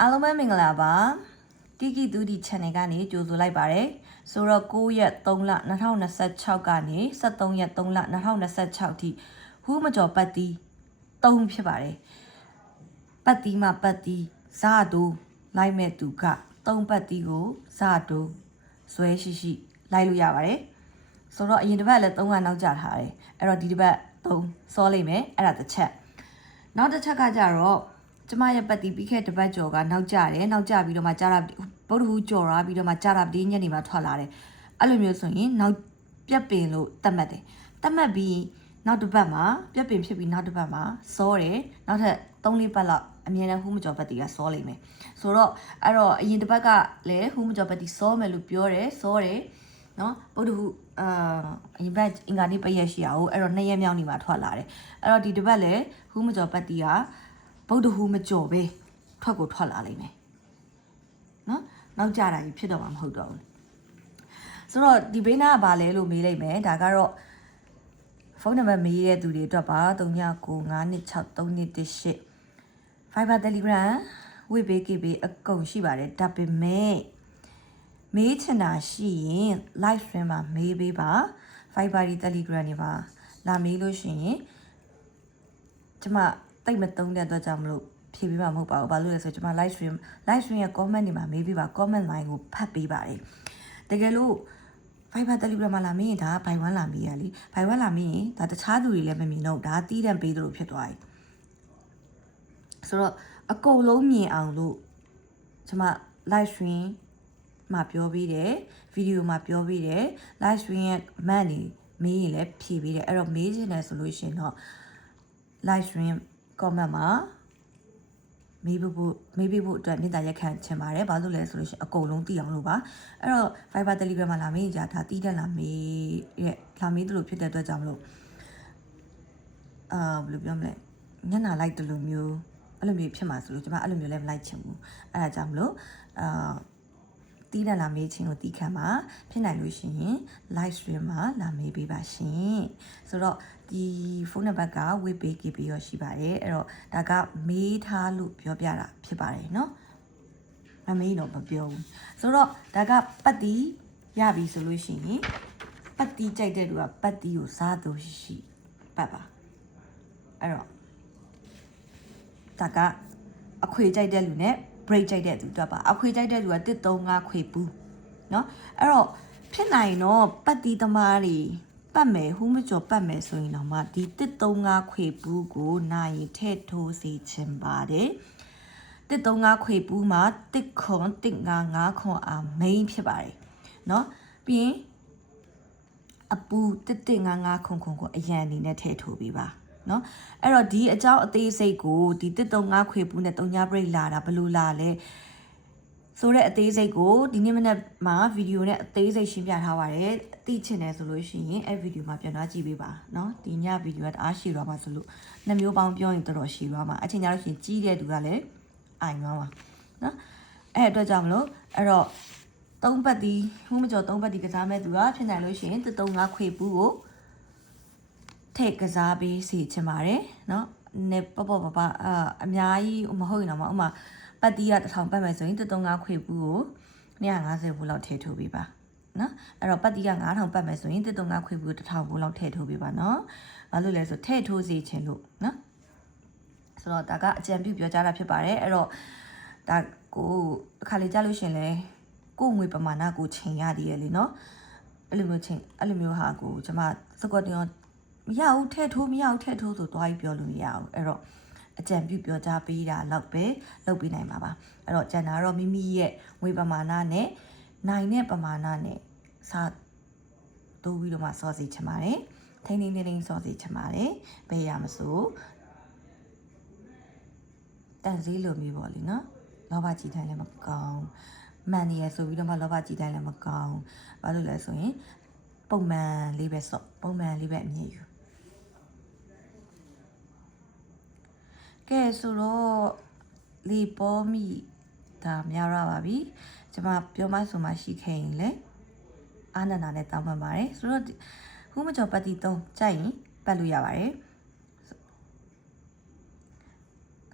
အားလုံးပဲမင်္ဂလာပါတီကီတူဒီ channel ကနေကြိုဆိုလိုက်ပါတယ်ဆိုတော့9ရက်3လ2026ကနေ23ရက်3လ2026ထိဟူးမကျော်ပတ်တီ3ဖြစ်ပါတယ်ပတ်တီမှာပတ်တီဇာတူလိုက်မဲ့သူက3ပတ်တီကိုဇာတူဇွဲရှိရှိလိုက်လို့ရပါတယ်ဆိုတော့အရင်တစ်ပတ်လည်း3ကနောက်ကျထားတယ်အဲ့တော့ဒီတစ်ပတ်3စောလိုက်မယ်အဲ့ဒါတစ်ချက်နောက်တစ်ချက်ကကြတော့ကျမရဲ့ပတ်တီပြီးခဲ့တဲ့ပတ်ကျော်ကနောက်ကျတယ်နောက်ကျပြီးတော့မှကြာတာဗုဒ္ဓဟူးကျော်လာပြီးတော့မှကြာတာပတိညက်နေမှာထွက်လာတယ်အဲ့လိုမျိုးဆိုရင်နောက်ပြက်ပင်လို့တတ်မှတ်တယ်တတ်မှတ်ပြီးနောက်တစ်ပတ်မှာပြက်ပင်ဖြစ်ပြီးနောက်တစ်ပတ်မှာစောတယ်နောက်ထပ်3-4ပတ်လောက်အမြဲတမ်းဟူးမကျော်ပတ်တီကစောလိမ့်မယ်ဆိုတော့အဲ့တော့အရင်တစ်ပတ်ကလည်းဟူးမကျော်ပတ်တီစောမယ်လို့ပြောတယ်စောတယ်နော်ဗုဒ္ဓဟူးအရင်ဘက်အင်္ဂါနေ့ပရက်ရှိရအောင်အဲ့တော့2ရက်မြောက်နေမှာထွက်လာတယ်အဲ့တော့ဒီတစ်ပတ်လည်းဟူးမကျော်ပတ်တီကဗုဒ္ဓဟူးမကျော်ပဲထွက်လာလိမ့်မယ်နော်နောက်ကြတာကြီးဖြစ်တော့မှာမဟုတ်တော့ဘူးဆိုတော့ဒီဘေးနားကဘာလဲလို့မေးလိုက်မယ်ဒါကတော့ဖုန်းနံပါတ်မေးတဲ့သူတွေအတွက်ပါ3995263218 Viber Telegram ဝေဘေးကေဘေးအကုန်ရှိပါတယ်ဒါပေမဲ့မေးချင်တာရှိရင် live stream မှာမေးပေးပါ Viber Telegram တွေမှာလာမေးလို့ရှိရင်ကျမတိတ်မတုံးတဲ့အတွက်ကြောင့်မလို့ဖြေပေးမှာမဟုတ်ပါဘူးဘာလို့လဲဆိုတော့ကျွန်မ live stream ရဲ့ comment တွေမှာမေးပေးပါ comment line ကိုဖတ်ပေးပါတယ်တကယ်လို့ Viber Telegram မှာလာမေးရင်ဒါဘိုင်ဝမ်လာမေးရလေဘိုင်ဝမ်လာမေးရင်ဒါတခြားသူတွေလည်းမမြင်တော့ဒါတီးတန့်ပေးသလိုဖြစ်သွားပြီဆိုတော့အကုန်လုံးမြင်အောင်လို့ကျွန်မ live stream မှာပြောပေးတယ်ဗီဒီယိုမှာပြောပေးတယ် live stream ရဲ့ man နေမေးရင်လည်းဖြေပေးတယ်အဲ့တော့မေးချင်တယ်ဆိုလို့ရှိရင်တော့ live stream comment မှာမေးဖို့အတွက်မေတ္တာရက်ခံချင်ပါတယ်ဘာလို့လဲဆိုလို့ရှိရင်အကုန်လုံးသိအောင်လို့ပါအဲ့တော့ Viber Telegram မှာလာမေးကြဒါတီးတက်လာမေးတယ်လို့ဖြစ်တဲ့အတွက်ကြောင့်မလို့ဘယ်လိုပြောမလဲညနာလိုက်တယ်လို့မျိုးအဲ့လိုမျိုးဖြစ်မှာဆိုလို့ကျွန်မအဲ့လိုမျိုးလည်းမလိုက်ချင်ဘူးအဲ့ဒါကြောင့်မလို့တီးတက်လာမေးခြင်းကိုတီးခံပါဖြစ်နိုင်လို့ရှိရင် live stream မှာလာမေးပေးပါရှင်ဆိုတော့ဒီဖုန်းနံပါတ်ကဝေပေးခဲ့ပြီးရရှိပါတယ်အဲ့တော့ဒါကမေးထားလို့ပြောပြတာဖြစ်ပါတယ်เนาะမမေးတော့မပြောဘူးဆိုတော့ဒါကပတ်တီရပြီဆိုလို့ရှိရင်ပတ်တီကြိုက်တဲ့လူကပတ်တီကိုစားသူရှိပတ်ပါအဲ့တော့ဒါကအခွေကြိုက်တဲ့လူနဲ့ break ကြိုက်တဲ့သူတွက်ပါအခွေကြိုက်တဲ့လူက135ခွေပူးเนาะအဲ့တော့ဖြစ်နိုင်တော့ပတ်တီသမားတွေပတ်မယ်ဟူးမကျော်ပတ်မယ်ဆိုရင်တော့မှဒီ135ခွေပူးကိုနိုင်ထည့်ထိုးစေချင်ပါတယ်135ခွေပူးမှာ1ခွန်155ခွန်အား main ဖြစ်ပါတယ်เนาะပြီးရင်အပူ155ခွန်ကိုအရန်အနေနဲ့ထည့်ထိုးပေးပါနော်အဲ့တော့ဒီအကြောင်းအသေးစိတ်ကိုဒီ135ခွေပူးနဲ့3ည break လာတာဘယ်လိုလာလဲဆိုတဲ့အသေးစိတ်ကိုဒီနေ့မနေ့မှာဗီဒီယိုနဲ့အသေးစိတ်ရှင်းပြထားပါတယ်သိချင်တယ်ဆိုလို့ရှိရင်အဲ့ဗီဒီယိုမှာပြန်သွားကြည့်ပေးပါနော်ဒီညဗီဒီယိုကတအားရှည်သွားမှာဆိုလို့နှစ်မျိုးပေါင်းပြောရင်တော်တော်ရှည်သွားမှာအချိန်ကြလို့ရှိရင်ကြီးတဲ့သူကလည်းအိုင်သွားမှာနော်အဲ့အတွက်ကြောင့်မလို့အဲ့တော့3ပတ်ဒီဟိုးမကျော်3ပတ်ဒီကစားမဲ့သူကဖြစ်နိုင်လို့ရှိရင်135ခွေပူးကိုထည့်ကစားပေးစီချင်ပါတယ်เนาะနေပပအများကြီးမဟုတ်ရင်တော့ဥမာပတ်တီးက1000ပတ်မယ်ဆိုရင်135ခွေပူးကို250ဘူးလောက်ထည့်ထိုးပေးပါเนาะအဲ့တော့ပတ်တီးက9000ပတ်မယ်ဆိုရင်135ခွေပူး1000ဘူးလောက်ထည့်ထိုးပေးပါเนาะဘာလို့လဲဆိုထည့်ထိုးစီချင်လို့เนาะဆိုတော့ဒါကအကြံပြုပြောကြားတာဖြစ်ပါတယ်အဲ့တော့ဒါကိုတစ်ခါလေကြားလို့ရှင်လဲကိုငွေပမာဏကိုချိန်ရသေးရလေเนาะအဲ့လိုမျိုးဟာကိုကျွန်မစကွတ်တင်မရဘူးထည့်ထိုးမရဘူးထည့်ထိုးဆိုသွားပြီးပြောလို့မရဘူးအဲ့တော့အကြံပြုပြောကြားပေးတာတော့ပဲလုပ်ပေးနိုင်မှာပါအဲ့တော့ကျန်တာတော့မိမိရဲ့ငွေပမာဏနဲ့နိုင်တဲ့ပမာဏနဲ့စာတိုးပြီးတော့မှစောစီချင်ပါတယ်ထိန်းထိန်းစောစီချင်ပါတယ်ဘယ်ရမစို့တန်စည်းလိုမျိုးပေါ့လေနော်လောဘကြီးတိုင်းလည်းမကောင်းမှန်နေရဆိုပြီးတော့မှလောဘကြီးတိုင်းလည်းမကောင်းဘာလို့လဲဆိုရင်ပုံမှန်လေးပဲစော့ပုံမှန်လေးပဲအမြင့်ယူကဲဆိုတော့လေပေါ်မိဒါများရပါပြီကျွန်မပြောမှဆိုမှရှိခဲ့ရင်လေအာနန္ဒာနဲ့တောင်းပန်ပါတယ်ဆိုတော့ဟူးမကျော်ပတ်တီ3ကြိုက်ရင်ပတ်လို့ရပါတယ်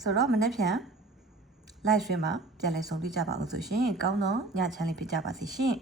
ဆိုတော့မနေ့ပြန် live stream မှာပြန်လည်ဆုံတွေ့ကြပါအောင်ဆိုရှင်ကောင်းသောညချမ်းလေးဖြစ်ကြပါစေရှင်